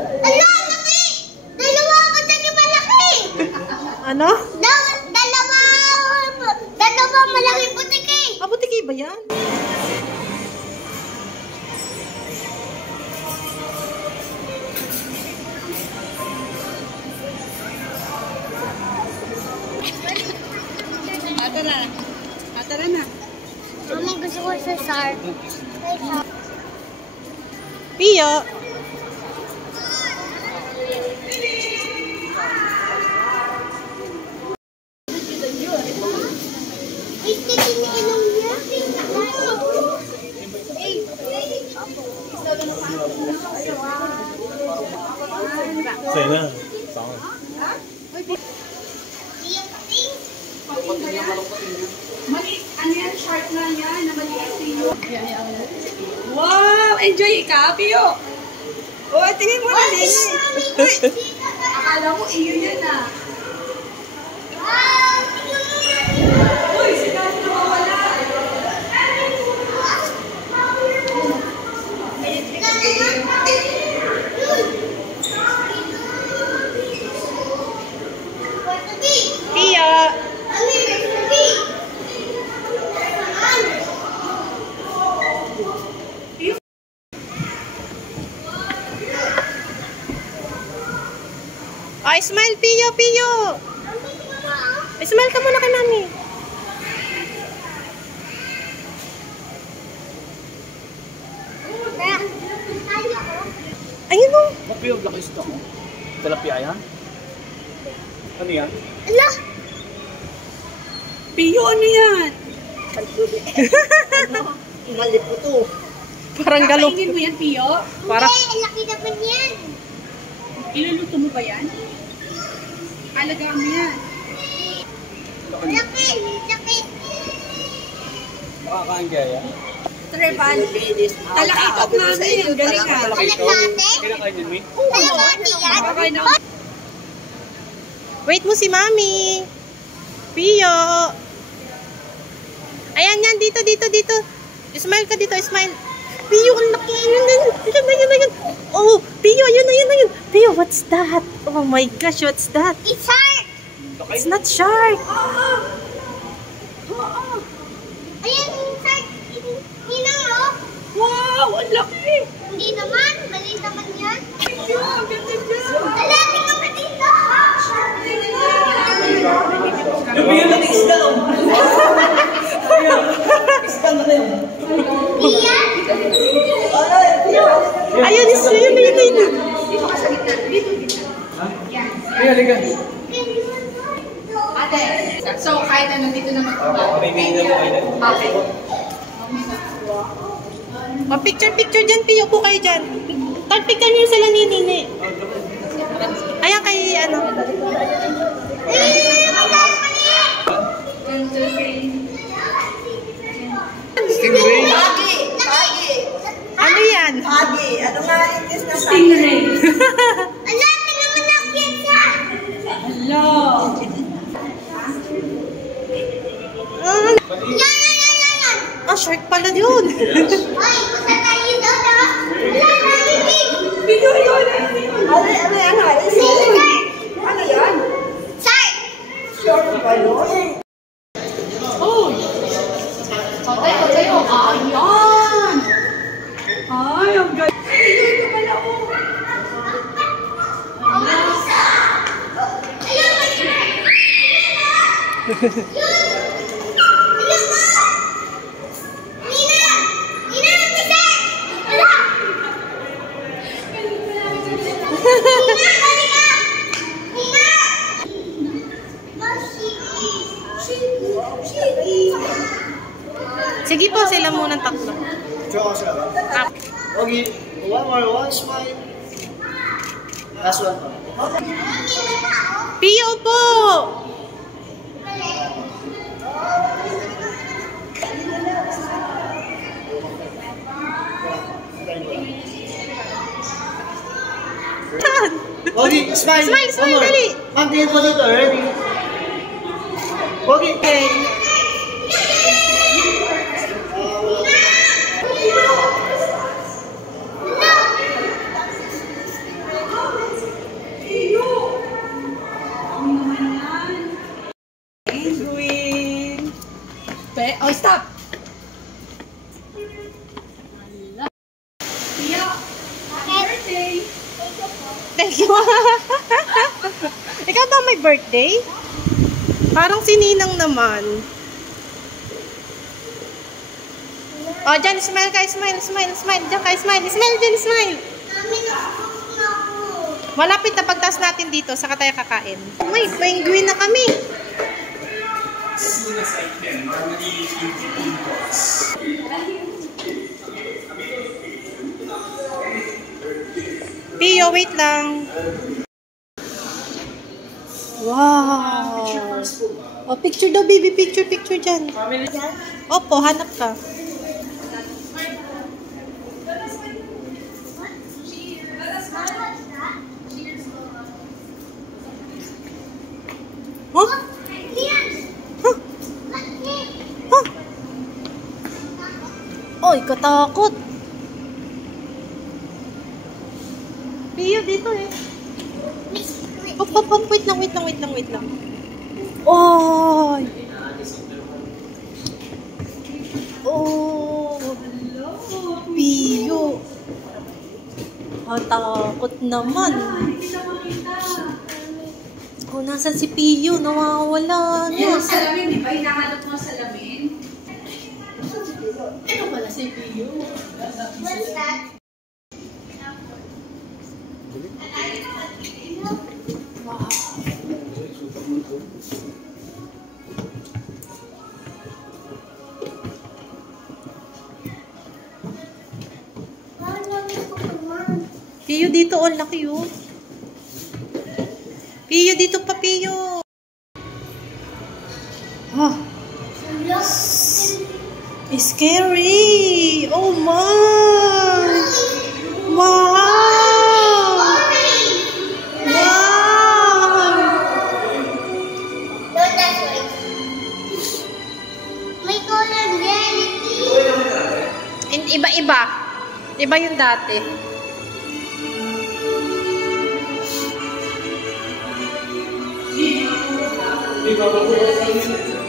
Ala, laki! Dalawa ako tayo malaki! Ano? Dalawa malaki butiki! Ah, butiki ba yan? Tara na. Mami, gusto ko sa shark. Pio! Sa'yo na. Mali, ano yan? Short na yan, na maliit sa'yo. Wow! Enjoy ka, Pio! Oh, tingin mo na din. Akala ko iyo yan ah. Uy, sigaw na mawala. Pio! Oh, smile, Pio, Pio! Smile ka muna kay Mami. Ayun o. Pio, laki stock mo. Talapia yan? Ano yan? Ala! Pio, ano yan? Malit po to. Parang galong. Kakainin mo yan, Pio? Para. Hindi, laki naman yan. Iluluto mo ba yan? Alagaan mo yan. Laki, laki. Makakain kaya yan? Trepan. Talakitok namin. Galing ka. Alam natin? Kinakain din, May? Dalawa, hindi yan. Kakain ako. Wait mo si Mami. Pio. Ayan yan. Dito, dito, dito. Smile ka dito. Smile. Pio, ang laki. Yun. Oh, Pio, yun. Pio, what's that? Oh my gosh, what's that? It's shark. It's not shark. Ayan, yung shark. Nina, oh. Wow, ang laki. Hindi naman. Mali naman yan. Pio, ang ganda dyan. Ala, tingnan mo dito. Pio, laki isda. Isda na rin. Iyan. Ayun, yun. Dito ka sa gitna. Dito. Yan. Pio, liga. Ate, so kahit ano dito naman ito ba? May na po kayo. Okay. Oh, picture dyan, Pio. Upo kayo dyan. Picture niyo sila ni Nini. Ayan kay, ano. Stingray. Ano yan? Stingray. Ala, tingnan mo na pizza. Hello. Yan. Ah, shark pala yun. Ay, punta tayo doon, ah. Ala, narinig. Pio, yun. Ano yan? Shark. Oh. Tayo. Ayan. Ay, ang ganda. Ayun ka pala, oh. Sige po, sila muna tatlo. Okay, one more, one smile. Last one. Pio po! Okay, smile. Smile, One smile, more. dali. Ma'am, tingin po dito. Ready? Okay. Okay. Oh, stop! Pio, happy birthday! Thank you. Ikaw ba may birthday? Parang si Ninang naman. Oh, dyan, smile ka, smile. Dyan ka, smile. Smile din, smile. Mami, nakapagod na ako. Malapit na pagtas natin dito, saka tayo kakain. May penguin na kami. Pio, wait lang. Wow. Oh, picture daw, baby. Picture dyan. Opo, hanap ka. Huh? Huh? Huh? Oy, katakot. Pio, dito eh. Hop. Wait lang. Oy. Oh. Pio. Katakot naman. Oh, nasan si Pio? Nawawala na. Yung salamin, di ba? Hinahanap mo ang salamin? Ito pala si Pio. What's that? Pio, dito. Oh, laki oh. Pio, dito pa, Pio. Oh. Scary. Oh, my. Wow. No, that's right. May color reality. Iba-iba. Iba yung dati.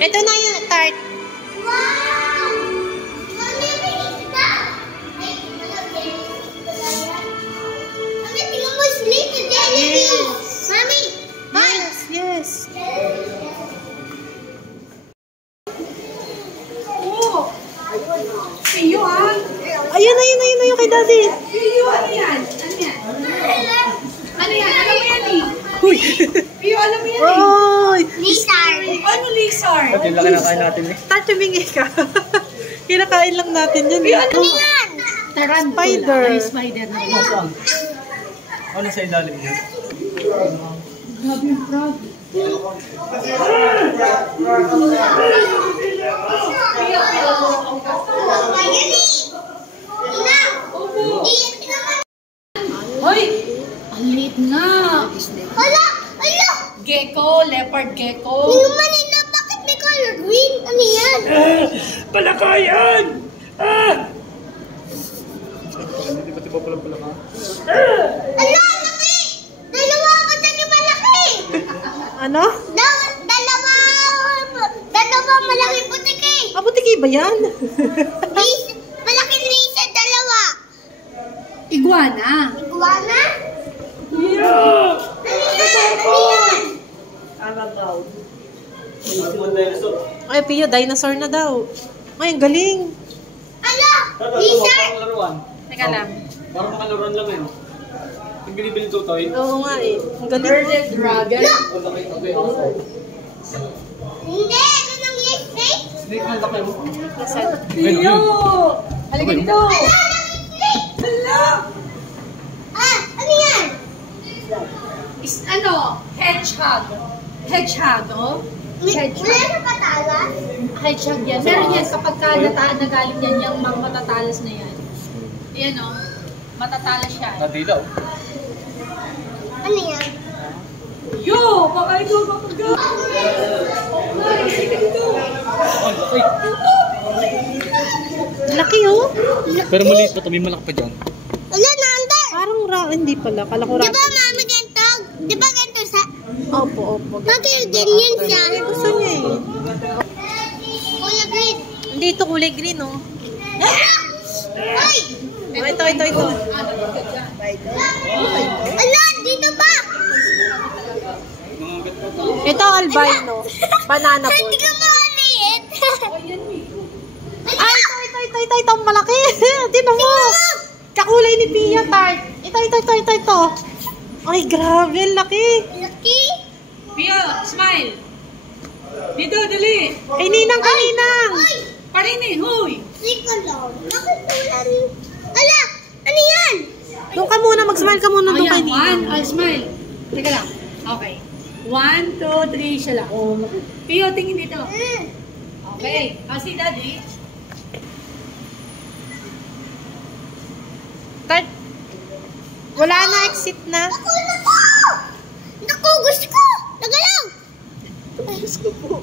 Ito na yung tart. Wow! Mami, bilis ka! Ay, Mami, tingnan mo sleep to jelly. Mami! Yes. Oh! Pio, ah! Ayun na yung kay daddy. Pio, ano yan? Ano yan? Alam mo yan eh. Uy. Pio, alam mo yan eh. Oy. Lizard. Ano, Lizard? Pati yung laki na kain natin eh. Tart, humingi ka. Kinakain lang natin yun. Pio, ano Yan! Spider. Spider na. Nasaan? Oh, nasa ilalim niya. Grabe yung frog. Ayan eh! Ina! Iyan, tingnan mo. Hoy! Ang liit nga. Hala! Hala! Gecko, leopard gecko. Tingnan mo nila, bakit may color green? Ano yan? Palakayan! Hindi ba tiba pala ka? Ala, laki! Dalawa ka tayo malaki! Ano? Dalawa malaki butiki! Ah, butiki ba yan? Malaki lisa, dalawa! Iguana. Iguana? Yeah! Ano yan? Ay, Pio, dinosaur na daw. Ay, ang galing. Ala! Lizard? Parang laruan. Teka lang. Parang mga laruan lang eh. Yung binibili tutoy. Oo nga eh. Ang galing. Birded dragon. Oh, laki. Okay, also. Hindi! Ano nang snake? Snake na laki mo. Pio! Halika dito. Ala! Snake! Hala! Ah! Ano yan? Hedgehog. Hedgehog, oh. Wala na patalas? Hedgehog yan. Meron yan kapag nagaling yan, yung mga matatalas na yan. Ayan, oh. Matatalas siya. Nadilaw. Ano yan? Yo! Baka ikaw makaga! Oh, laki. Laki oh. Pero maliit pa ito. May malaki pa dyan. Wala na, under! Parang hindi pala. Kala ko Di ba, rabbit. mama, ganito? Di ba ganito sa... Opo. Bakit ganyan siya? Gusto niya eh. Kuya Green, Hindi, ito kulay green, oh. Ay! Oh, ito. Ala, dito pa! Ito, albino. Banana ball. Hindi ka maliit. Ay, ito, ang malaki. Tinan mo. Kakulay ni Pia, tart. Ito. Ay, grabe, ang laki. Laki. Pio, smile. Dito, dali. Kay Ninang. Ay! Parini, huy. Sika lang. Bakit wala rin? Ala! Ano yan? Doon ka muna, mag-smile ka muna doon kay Ninang. Smile. Teka lang. Okay. 1, 2, 3, siya lang. Pio, tingin dito. Okay. Si Daddy. Tart. Wala na, exit na. Naku, gusto ko! Taga lang! Gusto po.